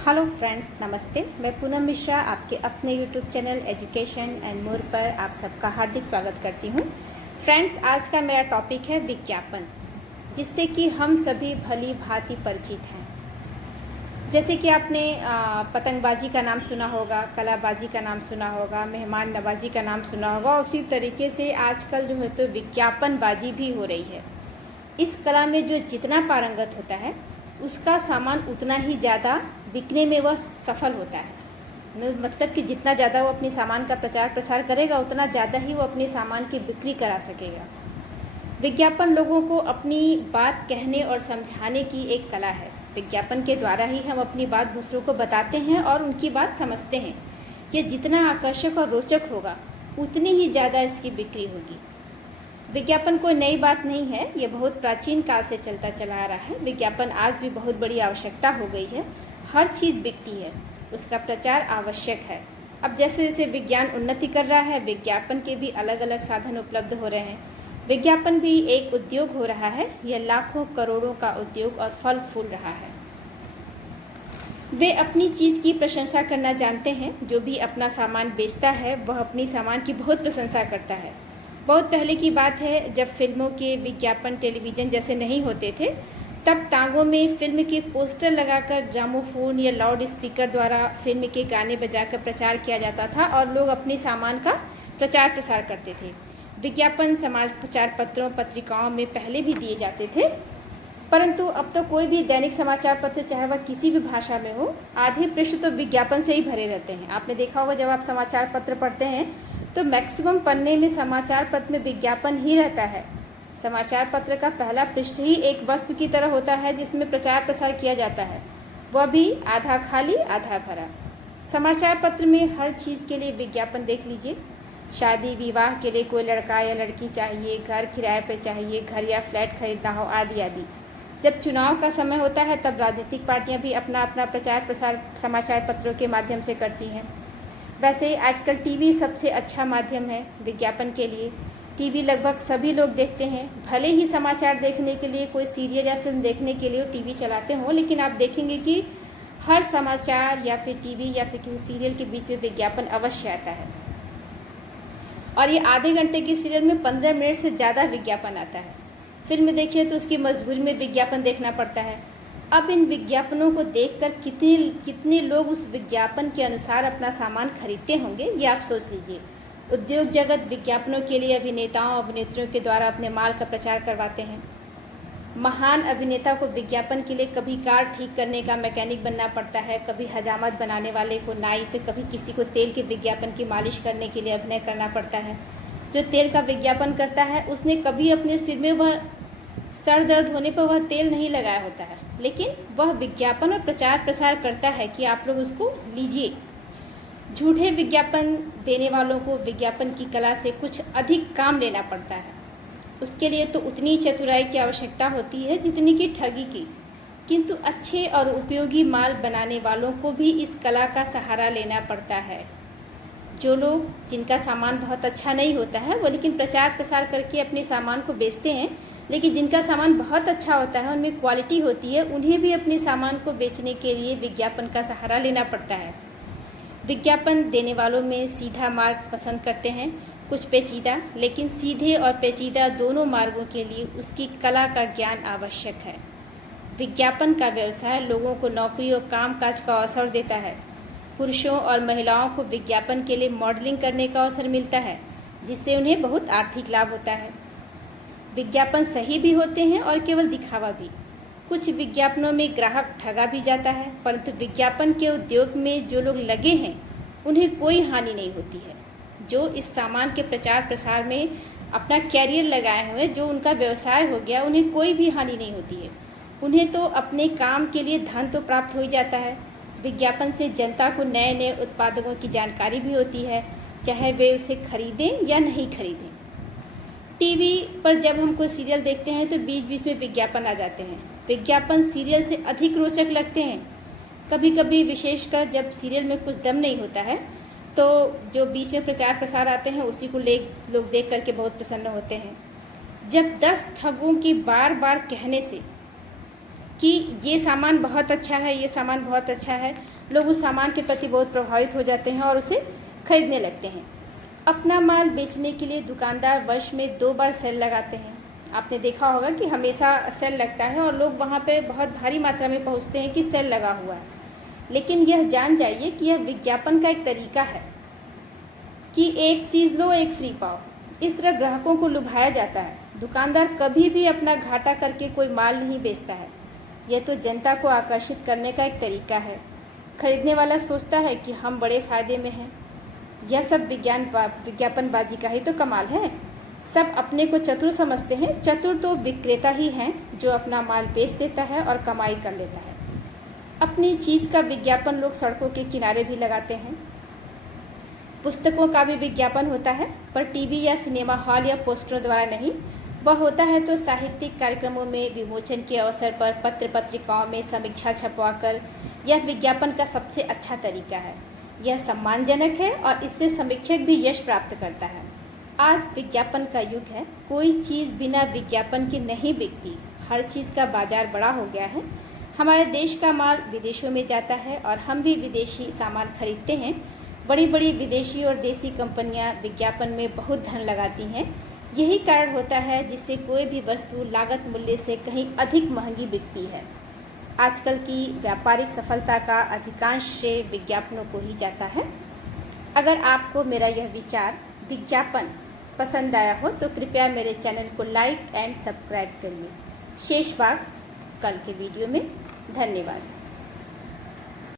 Hello friends, नमस्ते। मैं पूनम मिश्रा आपके अपने YouTube channel education and more पर आप सबका हार्दिक स्वागत करती हूँ। फ्रेंड्स, आज का मेरा टॉपिक है विज्ञापन, जिससे कि हम सभी भली भांति परिचित हैं। जैसे कि आपने पतंगबाजी का नाम सुना होगा, कलाबाजी का नाम सुना होगा, मेहमान नवाजी का नाम सुना होगा। उसी तरीके से आजकल जो है तो विज्ञापनबाजी भी हो रही है। इस कला में जो जितना पारंगत होता है उसका सामान उतना ही ज़्यादा बिकने में वह सफल होता है। मतलब कि जितना ज़्यादा वो अपने सामान का प्रचार प्रसार करेगा उतना ज़्यादा ही वो अपने सामान की बिक्री करा सकेगा। विज्ञापन लोगों को अपनी बात कहने और समझाने की एक कला है। विज्ञापन के द्वारा ही हम अपनी बात दूसरों को बताते हैं और उनकी बात समझते हैं। ये जितना आकर्षक और रोचक होगा उतनी ही ज़्यादा इसकी बिक्री होगी। विज्ञापन कोई नई बात नहीं है, ये बहुत प्राचीन काल से चलता चला आ रहा है। विज्ञापन आज भी बहुत बड़ी आवश्यकता हो गई है। हर चीज़ बिकती है, उसका प्रचार आवश्यक है। अब जैसे जैसे विज्ञान उन्नति कर रहा है, विज्ञापन के भी अलग अलग साधन उपलब्ध हो रहे हैं। विज्ञापन भी एक उद्योग हो रहा है। यह लाखों करोड़ों का उद्योग और फल फूल रहा है। वे अपनी चीज़ की प्रशंसा करना जानते हैं। जो भी अपना सामान बेचता है वह अपनी सामान की बहुत प्रशंसा करता है। बहुत पहले की बात है, जब फिल्मों के विज्ञापन टेलीविज़न जैसे नहीं होते थे, तब टांगों में फिल्म के पोस्टर लगाकर ग्रामोफोन या लाउड स्पीकर द्वारा फिल्म के गाने बजाकर प्रचार किया जाता था और लोग अपने सामान का प्रचार प्रसार करते थे। विज्ञापन समाज प्रचार पत्रों पत्रिकाओं में पहले भी दिए जाते थे, परंतु अब तो कोई भी दैनिक समाचार पत्र, चाहे वह किसी भी भाषा में हो, आधे पृष्ठ तो विज्ञापन से ही भरे रहते हैं। आपने देखा होगा, जब आप समाचार पत्र पढ़ते हैं तो मैक्सिमम पन्ने में समाचार पत्र में विज्ञापन ही रहता है। समाचार पत्र का पहला पृष्ठ ही एक वस्तु की तरह होता है जिसमें प्रचार प्रसार किया जाता है, वह भी आधा खाली आधा भरा। समाचार पत्र में हर चीज़ के लिए विज्ञापन देख लीजिए। शादी विवाह के लिए कोई लड़का या लड़की चाहिए, घर किराए पे चाहिए, घर या फ्लैट खरीदना हो, आदि आदि। जब चुनाव का समय होता है तब राजनीतिक पार्टियां भी अपना अपना प्रचार प्रसार समाचार पत्रों के माध्यम से करती हैं। वैसे आजकल टीवी सबसे अच्छा माध्यम है विज्ञापन के लिए। टीवी लगभग सभी लोग देखते हैं। भले ही समाचार देखने के लिए, कोई सीरियल या फिल्म देखने के लिए टीवी चलाते हों, लेकिन आप देखेंगे कि हर समाचार या फिर टीवी या फिर किसी सीरियल के बीच में विज्ञापन अवश्य आता है। और ये आधे घंटे की सीरियल में 15 मिनट से ज़्यादा विज्ञापन आता है। फिल्म देखिए तो उसकी मजबूरी में विज्ञापन देखना पड़ता है। अब इन विज्ञापनों को देखकर कितने लोग उस विज्ञापन के अनुसार अपना सामान खरीदते होंगे, ये आप सोच लीजिए। उद्योग जगत विज्ञापनों के लिए अभिनेताओं अभिनेत्रियों के द्वारा अपने माल का प्रचार करवाते हैं। महान अभिनेता को विज्ञापन के लिए कभी कार ठीक करने का मैकेनिक बनना पड़ता है, कभी हजामत बनाने वाले को नाई, तो कभी किसी को तेल के विज्ञापन की मालिश करने के लिए अभिनय करना पड़ता है। जो तेल का विज्ञापन करता है उसने कभी अपने सिर में वह सर दर्द होने पर वह तेल नहीं लगाया होता है, लेकिन वह विज्ञापन और प्रचार प्रसार करता है कि आप लोग उसको लीजिए। झूठे विज्ञापन देने वालों को विज्ञापन की कला से कुछ अधिक काम लेना पड़ता है। उसके लिए तो उतनी चतुराई की आवश्यकता होती है जितनी की ठगी की। किंतु अच्छे और उपयोगी माल बनाने वालों को भी इस कला का सहारा लेना पड़ता है। जो लोग, जिनका सामान बहुत अच्छा नहीं होता है, वो लेकिन प्रचार प्रसार करके अपने सामान को बेचते हैं, लेकिन जिनका सामान बहुत अच्छा होता है, उनमें क्वालिटी होती है, उन्हें भी अपने सामान को बेचने के लिए विज्ञापन का सहारा लेना पड़ता है। विज्ञापन देने वालों में सीधा मार्ग पसंद करते हैं, कुछ पेचीदा, लेकिन सीधे और पेचीदा दोनों मार्गों के लिए उसकी कला का ज्ञान आवश्यक है। विज्ञापन का व्यवसाय लोगों को नौकरी और कामकाज का अवसर देता है। पुरुषों और महिलाओं को विज्ञापन के लिए मॉडलिंग करने का अवसर मिलता है, जिससे उन्हें बहुत आर्थिक लाभ होता है। विज्ञापन सही भी होते हैं और केवल दिखावा भी। कुछ विज्ञापनों में ग्राहक ठगा भी जाता है, परंतु विज्ञापन के उद्योग में जो लोग लगे हैं उन्हें कोई हानि नहीं होती है। जो इस सामान के प्रचार प्रसार में अपना कैरियर लगाए हुए, जो उनका व्यवसाय हो गया, उन्हें कोई भी हानि नहीं होती है। उन्हें तो अपने काम के लिए धन तो प्राप्त हो ही जाता है। विज्ञापन से जनता को नए नए उत्पादकों की जानकारी भी होती है, चाहे वे उसे खरीदें या नहीं खरीदें। टीवी पर जब हम कोई सीरियल देखते हैं तो बीच बीच में विज्ञापन आ जाते हैं। विज्ञापन सीरियल से अधिक रोचक लगते हैं। कभी कभी विशेषकर जब सीरियल में कुछ दम नहीं होता है तो जो बीच में प्रचार प्रसार आते हैं उसी को लोग देख करके बहुत प्रसन्न होते हैं। जब 10 ठगों के बार बार कहने से कि ये सामान बहुत अच्छा है, ये सामान बहुत अच्छा है, लोग उस सामान के प्रति बहुत प्रभावित हो जाते हैं और उसे खरीदने लगते हैं। अपना माल बेचने के लिए दुकानदार वर्ष में 2 बार सेल लगाते हैं। आपने देखा होगा कि हमेशा सेल लगता है और लोग वहाँ पे बहुत भारी मात्रा में पहुँचते हैं कि सेल लगा हुआ है। लेकिन यह जान जाइए कि यह विज्ञापन का एक तरीका है कि एक चीज़ लो एक फ्री पाओ। इस तरह ग्राहकों को लुभाया जाता है। दुकानदार कभी भी अपना घाटा करके कोई माल नहीं बेचता है। यह तो जनता को आकर्षित करने का एक तरीका है। खरीदने वाला सोचता है कि हम बड़े फ़ायदे में हैं। यह सब विज्ञापनबाजी का ही तो कमाल है। सब अपने को चतुर समझते हैं। चतुर तो विक्रेता ही हैं जो अपना माल बेच देता है और कमाई कर लेता है। अपनी चीज़ का विज्ञापन लोग सड़कों के किनारे भी लगाते हैं। पुस्तकों का भी विज्ञापन होता है, पर टीवी या सिनेमा हॉल या पोस्टरों द्वारा नहीं। वह होता है तो साहित्यिक कार्यक्रमों में, विमोचन के अवसर पर, पत्र पत्रिकाओं में समीक्षा छपवाकर। यह विज्ञापन का सबसे अच्छा तरीका है। यह सम्मानजनक है और इससे समीक्षक भी यश प्राप्त करता है। आज विज्ञापन का युग है। कोई चीज़ बिना विज्ञापन के नहीं बिकती। हर चीज़ का बाजार बड़ा हो गया है। हमारे देश का माल विदेशों में जाता है और हम भी विदेशी सामान खरीदते हैं। बड़ी बड़ी विदेशी और देसी कंपनियां विज्ञापन में बहुत धन लगाती हैं। यही कारण होता है जिससे कोई भी वस्तु लागत मूल्य से कहीं अधिक महंगी बिकती है। आजकल की व्यापारिक सफलता का अधिकांश श्रेय विज्ञापनों को ही जाता है। अगर आपको मेरा यह विचार विज्ञापन पसंद आया हो तो कृपया मेरे चैनल को लाइक एंड सब्सक्राइब करिए। शेष भाग कल के वीडियो में। धन्यवाद।